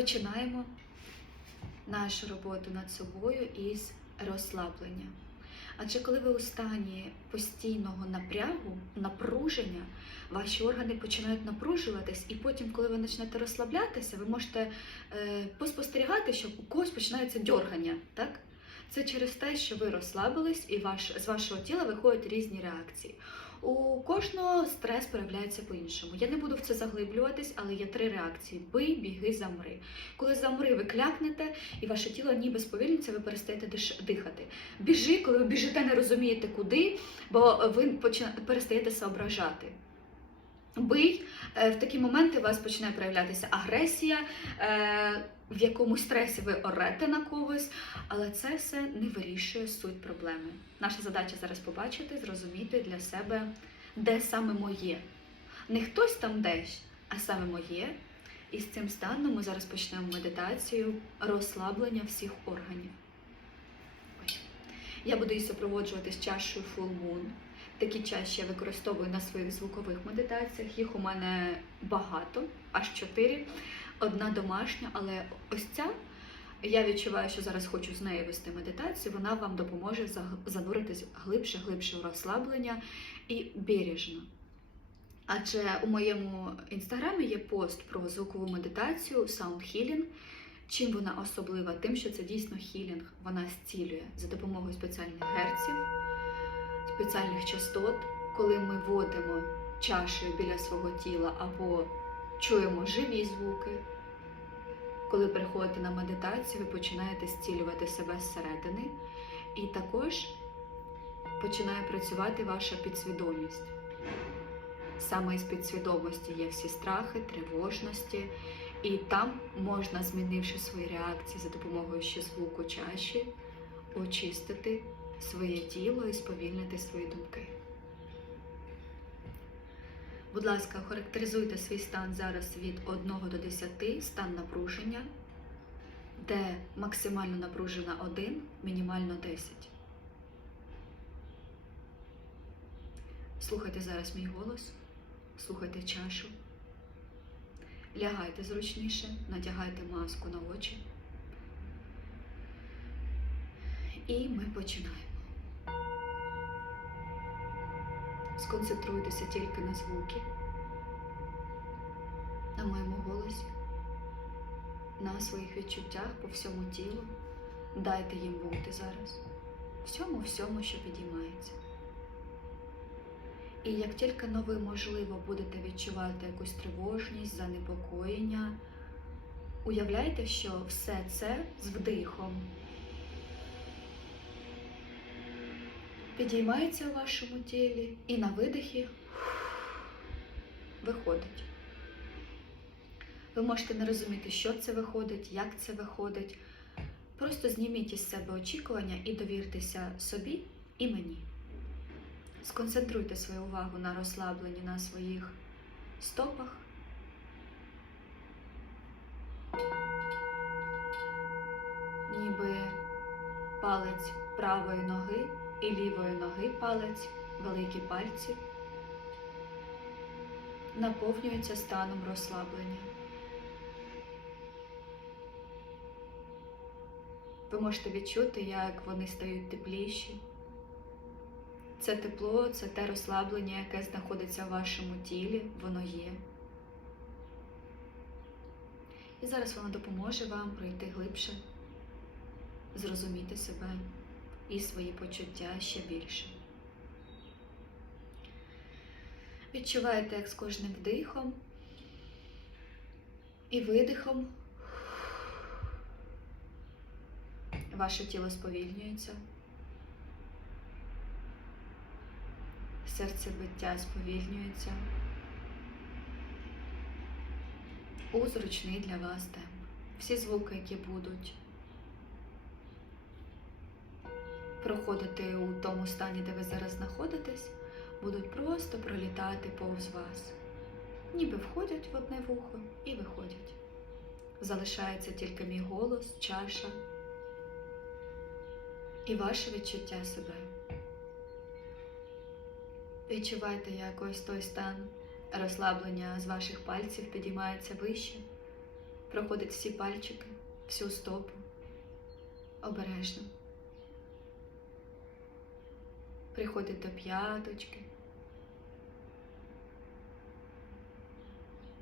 Починаємо нашу роботу над собою із розслаблення. Адже коли ви у стані постійного напрягу, напруження, ваші органи починають напружуватись, і потім, коли ви почнете розслаблятися, ви можете е, поспостерігати, що у когось починається дьоргання. Так? Це через те, що ви розслабились, і ваш, з вашого тіла виходять різні реакції. У кожного стрес проявляється по-іншому. Я не буду в це заглиблюватись, але є три реакції: бий, біги, замри. Коли замри, ви клякнете, і ваше тіло ніби сповільниться, ви перестаєте дихати. Біжи, коли ви біжите, не розумієте куди, бо ви перестаєте соображати. Бий, е, в такі моменти у вас починає проявлятися агресія, е, в якому стресі ви орете на когось, але це все не вирішує суть проблеми. Наша задача зараз побачити, зрозуміти для себе, де саме моє. Не хтось там десь, а саме моє. І з цим станом ми зараз почнемо медитацію розслаблення всіх органів. Я буду її супроводжувати з чашею Full Moon. Такі чаші я використовую на своїх звукових медитаціях. Їх у мене багато, аж чотири. Одна домашня, але ось ця я відчуваю, що зараз хочу з нею вести медитацію. Вона вам допоможе зануритись глибше, глибше в розслаблення і бережно. Адже у моєму інстаграмі є пост про звукову медитацію Sound Healing. Чим вона особлива? Тим, що це дійсно хілінг. Вона зцілює за допомогою спеціальних герців, спеціальних частот, коли ми водимо чашею біля свого тіла або чуємо живі звуки. Коли приходите на медитацію, ви починаєте зцілювати себе зсередини, і також починає працювати ваша підсвідомість. Саме із підсвідомості є всі страхи, тривожності, і там можна, змінивши свої реакції за допомогою ще звуку чаші, очистити своє тіло і сповільнити свої думки. Будь ласка, характеризуйте свій стан зараз від 1 до 10, стан напруження, де максимально напружена 1, мінімально 10. Слухайте зараз мій голос, слухайте чашу. Лягайте зручніше, надягайте маску на очі. І ми починаємо. Сконцентруйтеся тільки на звуки, на моєму голосі, на своїх відчуттях по всьому тілу. Дайте їм бути зараз, всьому всьому, що підіймається. І як тільки но ви, можливо, будете відчувати якусь тривожність, занепокоєння, уявляйте, що все це з вдихом підіймається у вашому тілі і на видихі виходить. Ви можете не розуміти, що це виходить, як це виходить. Просто зніміть із себе очікування і довіртеся собі і мені. Сконцентруйте свою увагу на розслабленні на своїх стопах. Ніби палець правої ноги і лівої ноги палець, великі пальці наповнюються станом розслаблення. Ви можете відчути, як вони стають тепліші. Це тепло, це те розслаблення, яке знаходиться в вашому тілі, воно є. І зараз воно допоможе вам пройти глибше, зрозуміти себе і свої почуття ще більше. Відчуваєте, як з кожним вдихом і видихом ваше тіло сповільнюється. серцебиття сповільнюється у зручний для вас темп. Всі звуки, які будуть проходити у тому стані, де ви зараз знаходитесь, будуть просто пролітати повз вас, ніби входять в одне вухо і виходять. Залишається тільки мій голос, чаша і ваше відчуття себе. Відчувайте, як ось той стан розслаблення з ваших пальців підіймається вище, проходить всі пальчики, всю стопу. Обережно. Приходить до п'яточки.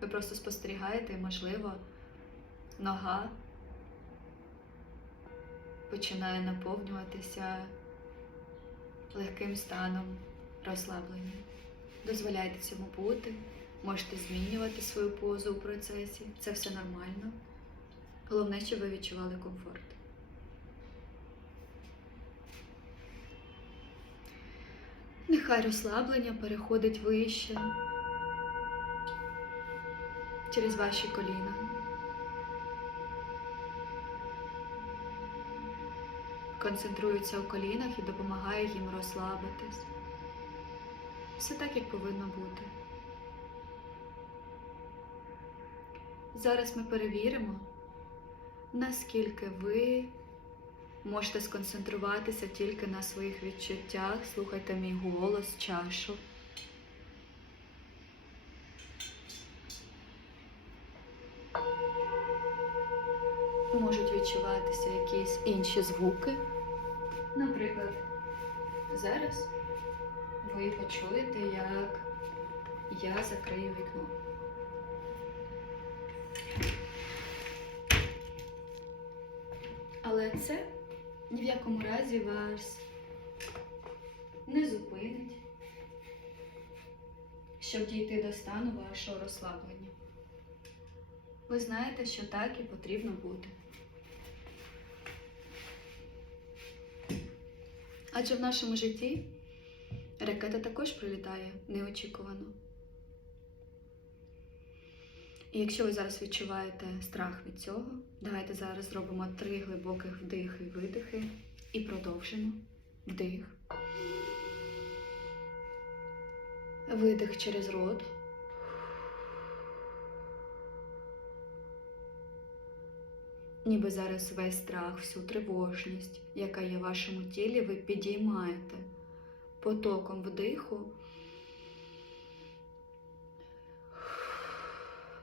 Ви просто спостерігаєте, можливо, нога починає наповнюватися легким станом розслаблення. Дозволяйте цьому бути, можете змінювати свою позу у процесі. Це все нормально. Головне, щоб ви відчували комфорт. Нехай розслаблення переходить вище через ваші коліна. Концентрується у колінах і допомагає їм розслабитись. Все так, як повинно бути. Зараз ми перевіримо, наскільки ви можете сконцентруватися тільки на своїх відчуттях. Слухайте мій голос, чашу. Можуть відчуватися якісь інші звуки. Наприклад, зараз ви почуєте, як я закрию вікно. Але це ні в якому разі вас не зупинить, щоб дійти до стану вашого розслаблення. Ви знаєте, що так і потрібно бути. Адже в нашому житті ракета також прилітає неочікувано. І якщо ви зараз відчуваєте страх від цього, давайте зараз зробимо три глибоких вдихи і видихи і продовжимо. Вдих. Видих через рот. Ніби зараз весь страх, всю тривожність, яка є в вашому тілі, ви підіймаєте потоком вдиху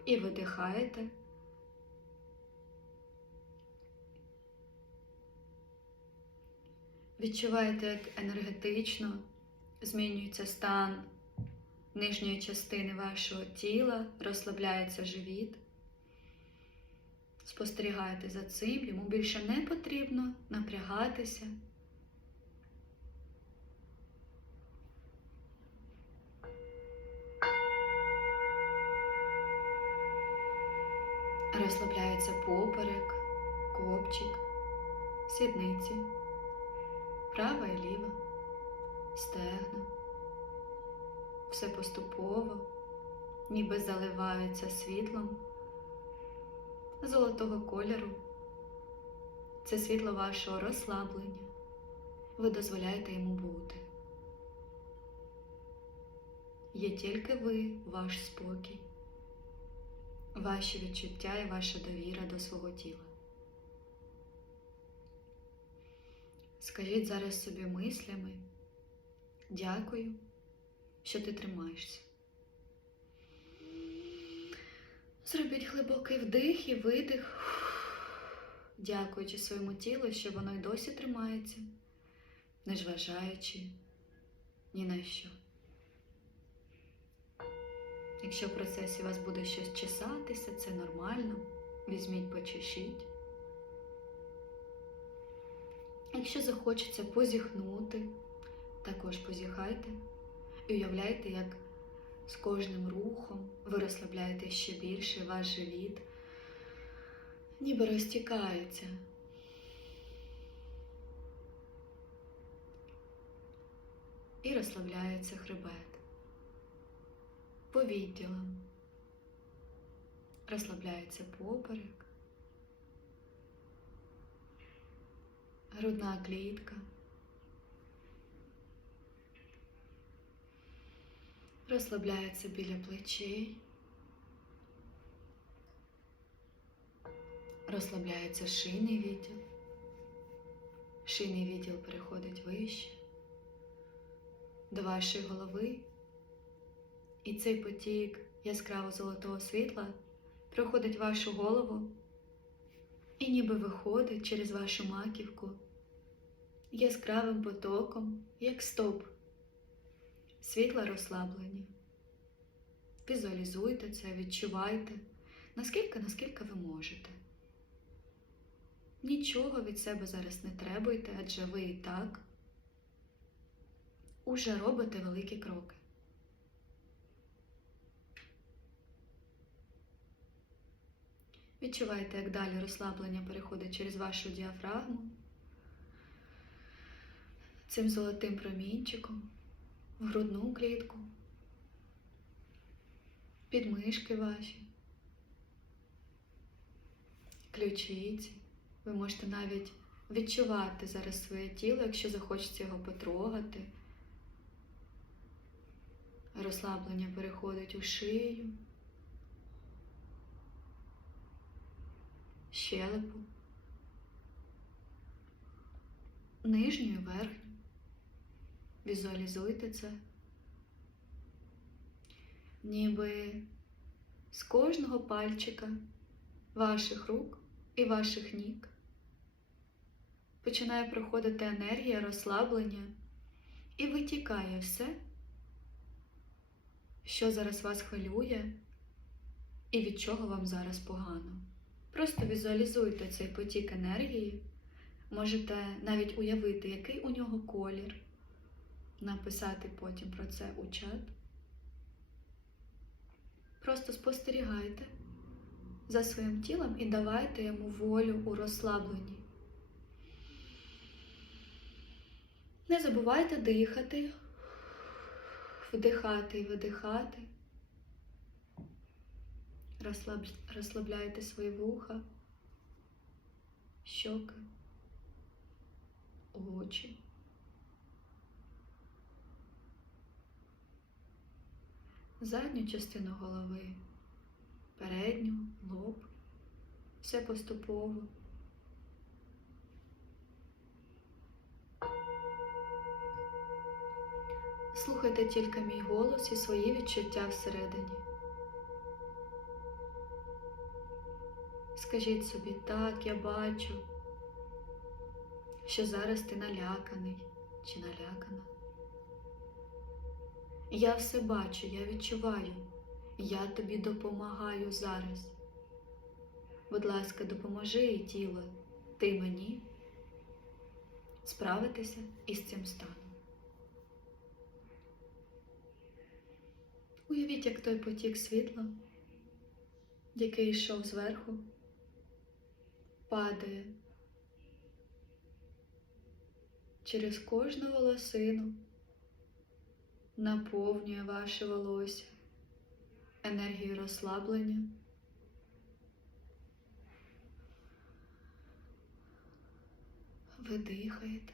і видихаєте. Відчуваєте, як енергетично змінюється стан нижньої частини вашого тіла, розслабляється живіт. Спостерігайте за цим, йому більше не потрібно напрягатися. Розслабляється поперек, копчик, сідниці, права і ліва, стегна. Все поступово, ніби заливається світлом золотого кольору. Це світло вашого розслаблення. Ви дозволяєте йому бути. Є тільки ви, ваш спокій, ваші відчуття і ваша довіра до свого тіла. Скажіть зараз собі мислями, дякую, що ти тримаєшся. Зробіть глибокий вдих і видих, дякуючи своєму тілу, що воно й досі тримається, не зважаючи ні на що. Якщо в процесі у вас буде щось чесатися, це нормально. Візьміть, почешіть. Якщо захочеться позіхнути, також позіхайте і уявляйте, як з кожним рухом ви розслабляєте ще більше ваш живіт, ніби розтікається. І розслабляється хребет по відділам. Розслабляється поперек, грудна клітка. Розслабляється біля плечей. Розслабляється шийний відділ. Шийний відділ переходить вище до вашої голови. І цей потік яскраво золотого світла проходить вашу голову і ніби виходить через вашу маківку яскравим потоком, як стоп, світла розслаблення. Візуалізуйте це, відчувайте, наскільки, наскільки ви можете. Нічого від себе зараз не требуйте, адже ви і так уже робите великі кроки. Відчувайте, як далі розслаблення переходить через вашу діафрагму, цим золотим промінчиком, в грудну клітку, підмишки ваші, ключиці. Ви можете навіть відчувати зараз своє тіло, якщо захочеться його потрогати. Розслаблення переходить у шию, щелепу, нижню і верхню. Візуалізуйте це. Ніби з кожного пальчика ваших рук і ваших ніг починає проходити енергія розслаблення і витікає все, що зараз вас хвилює і від чого вам зараз погано. Просто візуалізуйте цей потік енергії, можете навіть уявити, який у нього колір, написати потім про це у чат. Просто спостерігайте за своїм тілом і давайте йому волю у розслабленні. Не забувайте дихати, вдихати і видихати. Розслаб... Розслабляйте свої вуха, щоки, очі. Задню частину голови, передню, лоб. Все поступово. Слухайте тільки мій голос і свої відчуття всередині. Скажіть собі, так, я бачу, що зараз ти наляканий чи налякана. Я все бачу, я відчуваю, я тобі допомагаю зараз. Будь ласка, допоможи тіло, ти мені справитися із цим станом. Уявіть, як той потік світла, який йшов зверху, падає через кожну волосину, наповнює ваше волосся енергією розслаблення. Ви дихаєте.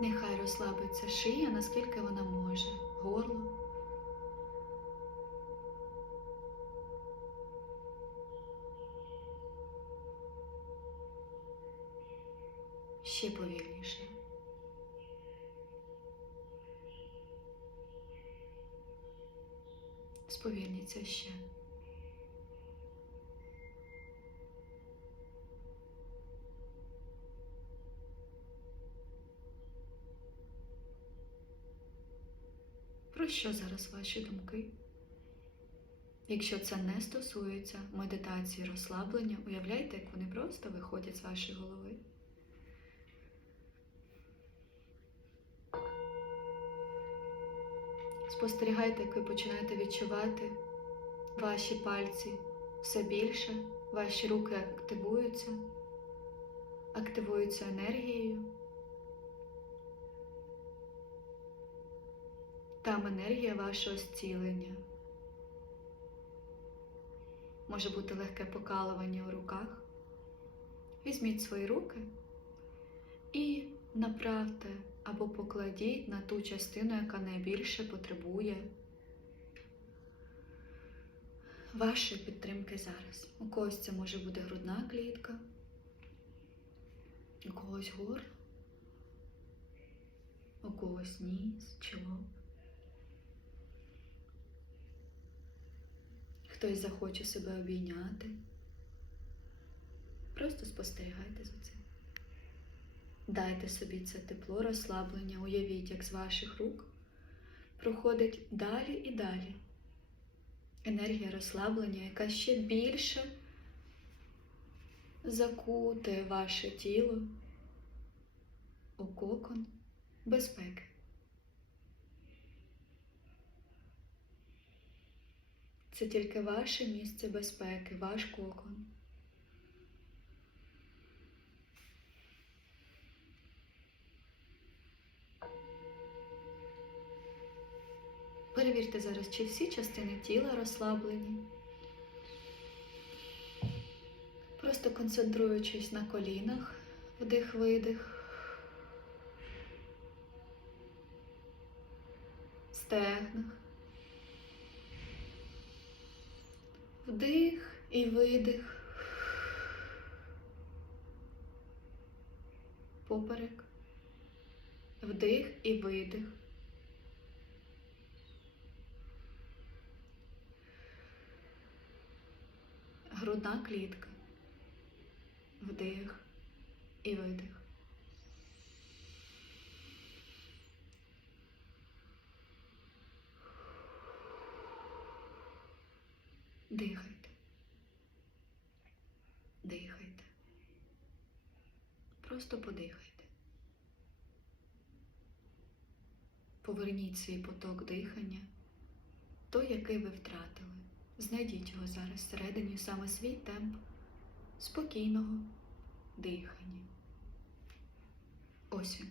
Нехай розслабиться шия, наскільки вона може, горло. Ще повільніше. Сповільніться ще. Про що зараз ваші думки? Якщо це не стосується медитації розслаблення, уявляйте, як вони просто виходять з вашої голови. Спостерігайте, як ви починаєте відчувати ваші пальці все більше, ваші руки активуються, активуються енергією. Там енергія вашого зцілення. Може бути легке покалування у руках. Візьміть свої руки і направте або покладіть на ту частину, яка найбільше потребує вашої підтримки зараз. У когось це може бути грудна клітка, у когось горло, у когось ніс, чоло. Хтось захоче себе обійняти. Просто спостерігайте за цим. Дайте собі це тепло, розслаблення, уявіть, як з ваших рук проходить далі і далі. Енергія розслаблення, яка ще більше закутає ваше тіло у кокон безпеки. Це тільки ваше місце безпеки, ваш кокон. Перевірте зараз, чи всі частини тіла розслаблені. Просто концентруючись на колінах, вдих-видих, стегнах. Вдих і видих. Поперек. Вдих і видих. Грудна клітка. Вдих і видих. Дихайте. Дихайте. Просто подихайте. Поверніть свій поток дихання, той, який ви втратили. Знайдіть його зараз всередині саме свій темп спокійного дихання. Ось він.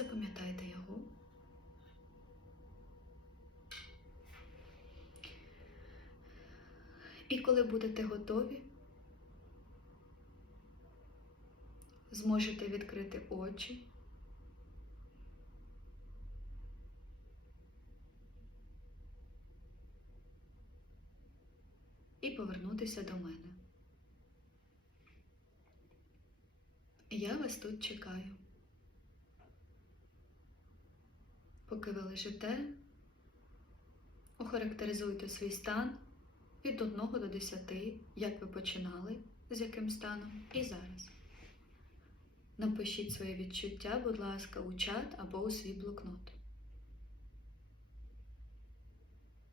Запам'ятайте його. І коли будете готові, зможете відкрити очі. І повернутися до мене. Я вас тут чекаю. Поки ви лежите, охарактеризуйте свій стан від 1 до 10, як ви починали, з яким станом, і зараз. Напишіть своє відчуття, будь ласка, у чат або у свій блокнот.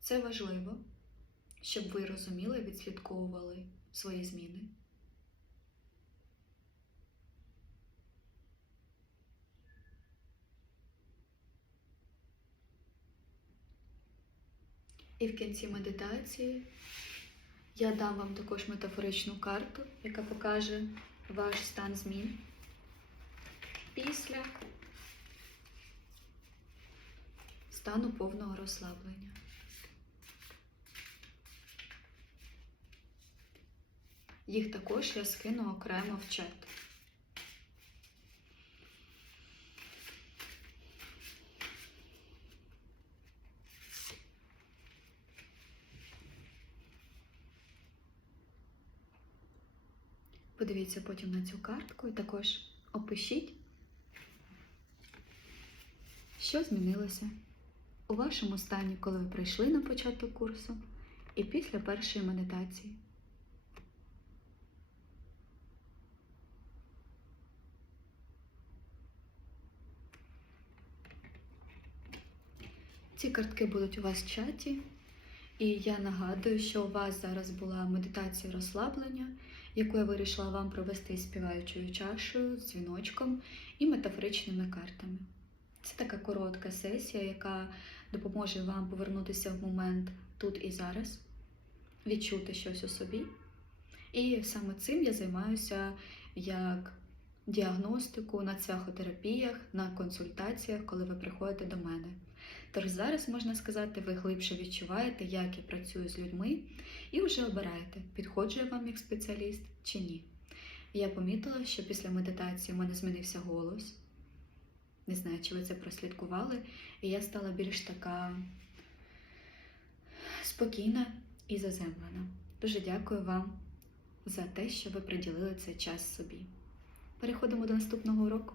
Це важливо, щоб ви розуміли і відслідковували свої зміни. І в кінці медитації я дам вам також метафоричну карту, яка покаже ваш стан змін після стану повного розслаблення. Їх також я скину окремо в чат. Подивіться потім на цю картку і також опишіть, що змінилося у вашому стані, коли ви прийшли на початок курсу і після першої медитації. Ці картки будуть у вас в чаті, і я нагадую, що у вас зараз була медитація розслаблення, яку я вирішила вам провести з співаючою чашею, дзвіночком і метафоричними картами. Це така коротка сесія, яка допоможе вам повернутися в момент тут і зараз, відчути щось у собі. І саме цим я займаюся як діагностику на цвяхотерапіях, на консультаціях, коли ви приходите до мене. Тож зараз можна сказати, ви глибше відчуваєте, як я працюю з людьми, і вже обираєте, підходжу я вам як спеціаліст чи ні. Я помітила, що після медитації у мене змінився голос. Не знаю, чи ви це прослідкували, і я стала більш така спокійна і заземлена. Дуже дякую вам за те, що ви приділили цей час собі. Переходимо до наступного уроку.